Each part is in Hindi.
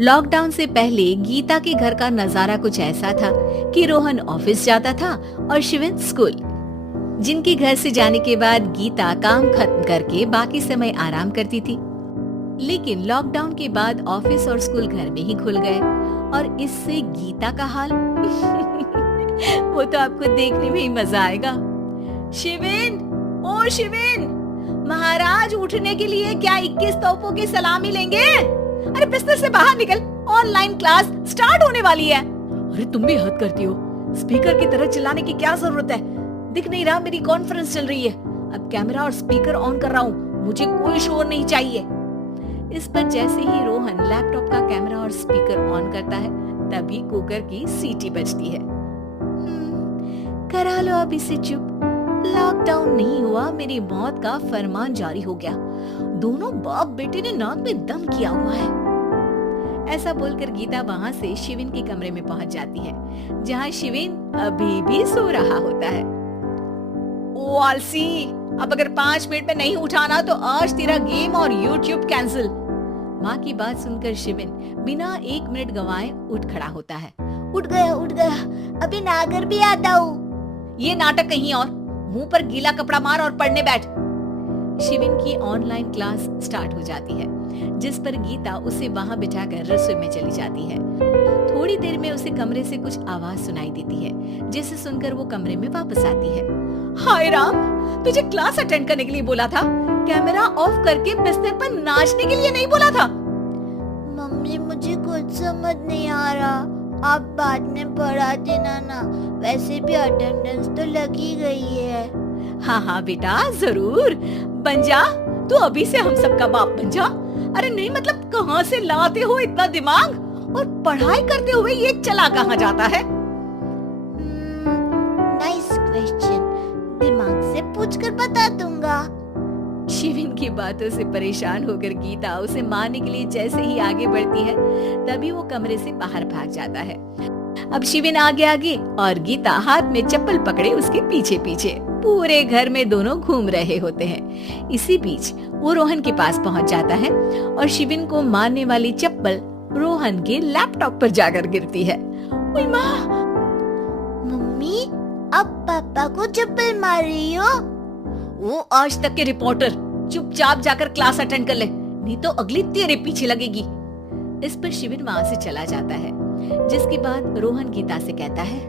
लॉकडाउन से पहले गीता के घर का नजारा कुछ ऐसा था कि रोहन ऑफिस जाता था और शिविन स्कूल। जिनके घर से जाने के बाद गीता काम खत्म करके बाकी समय आराम करती थी। लेकिन लॉकडाउन के बाद ऑफिस और स्कूल घर में ही खुल गए और इससे गीता का हाल वो तो आपको देखने में ही मजा आएगा। शिविन, ओ शिविन, महाराज उठने के लिए क्या 21 तोपों की सलामी लेंगे? अरे बिस्तर से बाहर निकल, ऑनलाइन क्लास स्टार्ट होने वाली है। अरे तुम भी हद करती हो, स्पीकर की तरह चिल्लाने की क्या जरूरत है? दिख नहीं रहा मेरी कॉन्फ्रेंस चल रही है। अब कैमरा और स्पीकर ऑन कर रहा हूँ, मुझे कोई शोर नहीं चाहिए। इस पर जैसे ही रोहन लैपटॉप का कैमरा और स्पीकर ऑन करता है तभी कुकर की सीटी बजती है। करा लो अब इसे चुप, लॉकडाउन नहीं हुआ, मेरी मौत का फरमान जारी हो गया। दोनों बाप बेटे ने नाक में दम किया हुआ है। ऐसा बोलकर गीता वहाँ से शिविन के कमरे में पहुँच जाती है, जहाँ शिविन अभी भी सो रहा होता है। ओ आलसी, अब अगर 5 मिनट में नहीं उठाना तो आज तेरा गेम और यूट्यूब कैंसिल। माँ की बात सुनकर शिविन बिना 1 मिनट गंवाए उठ खड़ा होता है। उठ गया, अभी नागर भी आता हूँ। ये नाटक कहीं और, मुंह पर गीला कपड़ा मार और पढ़ने बैठ। शिविन की ऑनलाइन क्लास स्टार्ट हो जाती है, जिस पर गीता उसे वहां बिठाकर रसोई में चली जाती है। थोड़ी देर में उसे कमरे से कुछ आवाज सुनाई देती है, जिसे सुनकर वो कमरे में वापस आती है। हाय राम, तुझे क्लास अटेंड करने के लिए बोला था, कैमरा ऑफ करके बिस्तर पर नाचने के लिए नहीं बोला था। मम्मी मुझे कुछ समझ नहीं आ रहा, आप बाद में पढ़ा देना ना, वैसे भी अटेंडेंस तो लगी गई है। हाँ बेटा, जरूर बन जा, तू अभी से हम सबका बाप बन जा। अरे नहीं मतलब कहाँ से लाते हो इतना दिमाग, और पढ़ाई करते हुए ये चला कहाँ जाता है? नाइस क्वेश्चन, दिमाग से पूछकर बता दूंगा। शिविन की बातों से परेशान होकर गीता उसे मारने के लिए जैसे ही आगे बढ़ती है तभी वो कमरे से बाहर भाग जाता है। अब शिविन आगे और गीता हाथ में चप्पल पकड़े उसके पीछे पीछे पूरे घर में दोनों घूम रहे होते हैं। इसी बीच वो रोहन के पास पहुंच जाता है और शिविन को मारने वाली चप्पल रोहन के लैपटॉप पर जाकर गिरती है। ओए माँ! मम्मी, अब पापा को चप्पल मार रही हो? वो आज तक के रिपोर्टर, चुपचाप जाकर क्लास अटेंड कर ले, नहीं तो अगली तेरे पीछे लगेगी। इस पर शिविन वहाँ से चला जाता है, जिसके बाद रोहन गीता से कहता है,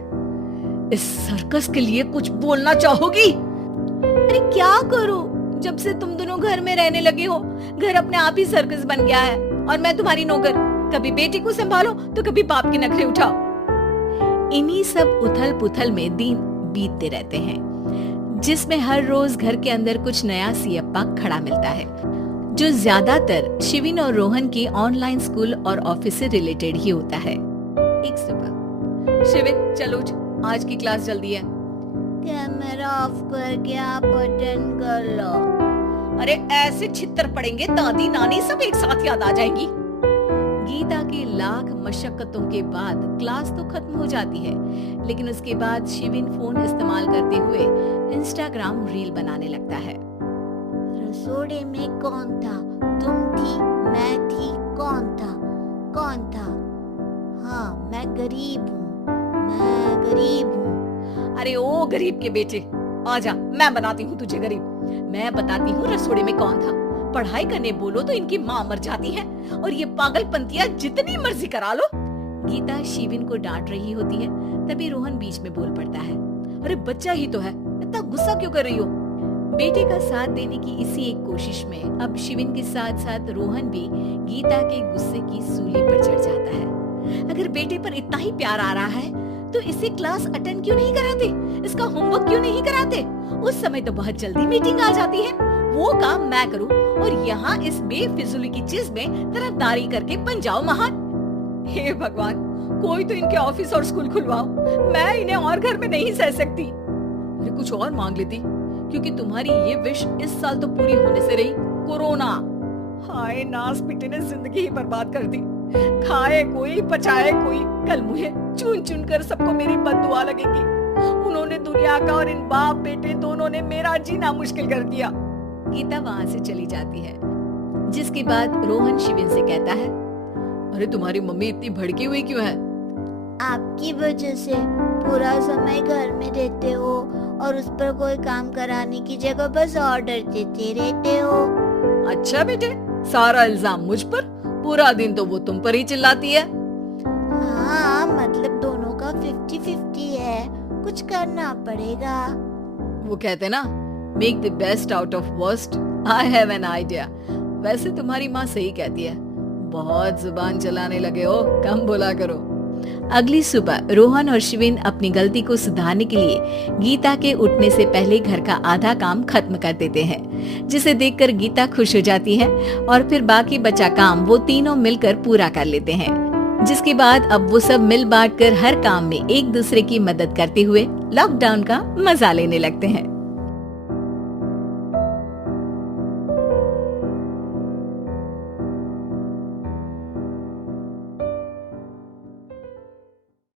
इस सर्कस के लिए कुछ बोलना चाहोगी? अरे क्या करूं, जब से तुम दोनों घर में रहने लगे हो, घर अपने आप ही सर्कस बन गया है और मैं तुम्हारी नौकर, कभी बेटी को संभालो तो कभी बाप के नखरे उठाओ। इन्हीं सब उथल पुथल में दिन बीतते रहते हैं, जिसमें हर रोज घर के अंदर कुछ नया सियप्पा खड़ा मिलता है, जो ज्यादातर शिविन और रोहन की ऑनलाइन स्कूल और ऑफिस से रिलेटेड ही होता है। एक सुबह, शिविन चल उठ, आज की क्लास जल्दी है। कैमरा ऑफ करके आप अटेंड कर लो। अरे ऐसे छित्तर पड़ेंगे, दादी नानी सब एक साथ याद आ जाएंगी। गीता की लाख मशक्कतों के बाद क्लास तो खत्म हो जाती है, लेकिन उसके बाद शिविन फोन इस्तेमाल करते हुए इंस्टाग्राम रील बनाने लगता है। रसोड़े में कौन था? तुम थी, मैं थी, कौन था? हाँ, मैं गरीब हूँ। अरे ओ गरीब के बेटे, आजा, मैं बनाती हूँ तुझे गरीब। मैं बताती हूँ रसोड़े में कौन था। पढ़ाई करने बोलो तो इनकी माँ मर जाती है, और ये पागलपंतियाँ जितनी मर्जी करा लो। गीता शिविन को डांट रही होती है, तभी रोहन बीच में बोल पड़ता है, अरे बच्चा ही तो है, इतना गुस्सा क्यों कर रही हो? बेटे का साथ देने की इसी एक कोशिश में अब शिविन के साथ साथ रोहन भी गीता के गुस्से की सूली पर चढ़ जाता है। अगर बेटे पर इतना ही प्यार आ रहा है तो इसे क्लास अटेंड क्यों नहीं कराते, इसका होमवर्क क्यों नहीं कराते? उस समय तो बहुत जल्दी मीटिंग आ जाती है, वो काम मैं करूं और यहाँ इस बेफिजूली की चीज में तरफदारी करके बन जाओ महान। हे भगवान, कोई तो इनके ऑफिस और स्कूल खुलवाओ, मैं इन्हें और घर में नहीं सह सकती। अरे कुछ और मांग लेती, क्योंकि तुम्हारी ये विश इस साल तो पूरी होने से रही, कोरोना। हाय नास बेटे ने जिंदगी ही बर्बाद कर दी, खाए कोई पचाए कोई, कल मुझे चुन चुन कर सबको मेरी बद्दुआ लगेगी। उन्होंने दुनिया का और इन बाप बेटे दोनों ने मेरा जीना मुश्किल कर दिया। गीता वहाँ से चली जाती है, जिसके बाद रोहन शिविन से कहता है, अरे तुम्हारी मम्मी इतनी भड़की हुई क्यों है? आपकी वजह से पूरा समय घर में रहते हो और उस पर कोई काम कराने की जगह बस ऑर्डर देते रहते हो। अच्छा बेटे, सारा इल्जाम मुझ पर? पूरा दिन तो वो तुम पर ही चिल्लाती है। हाँ, मतलब दोनों का 50-50 है, कुछ करना पड़ेगा। वो कहते ना, make the best out of worst. I have an idea. वैसे तुम्हारी माँ सही कहती है, बहुत जुबान चलाने लगे हो, कम बोला करो। अगली सुबह रोहन और शिविन अपनी गलती को सुधारने के लिए गीता के उठने से पहले घर का आधा काम खत्म कर देते हैं, जिसे देखकर गीता खुश हो जाती है और फिर बाकी बचा काम वो तीनों मिलकर पूरा कर लेते हैं। जिसके बाद अब वो सब मिल बांट कर हर काम में एक दूसरे की मदद करते हुए लॉकडाउन का मजा लेने लगते हैं।